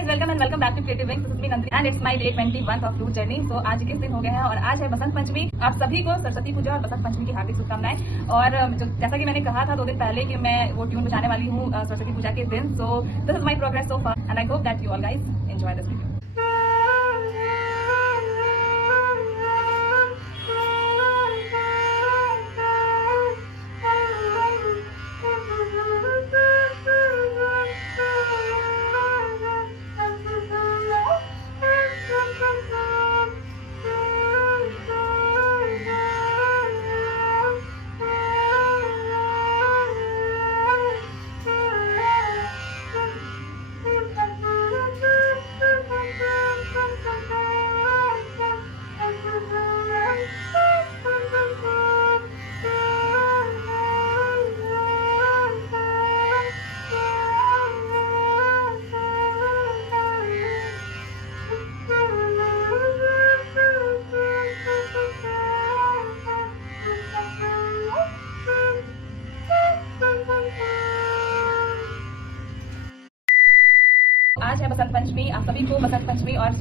Guys, welcome back to creative wings. This is me Nandini and it's my day 21 of fruit journey. तो आज 21 दिन हो गए हैं और आज है बसंत पंचमी। आप सभी को सरस्वती पूजा और बसंत पंचमी की हार्दिक शुभकामनाएं। और जैसा कि मैंने कहा था 2 दिन पहले कि मैं वो ट्यून बजाने वाली हूँ सरस्वती पूजा के दिन। So this is my progress so far and I hope that you all guys enjoy this video. आज है बसंत पंचमी। आप सभी को बसंत पंचमी और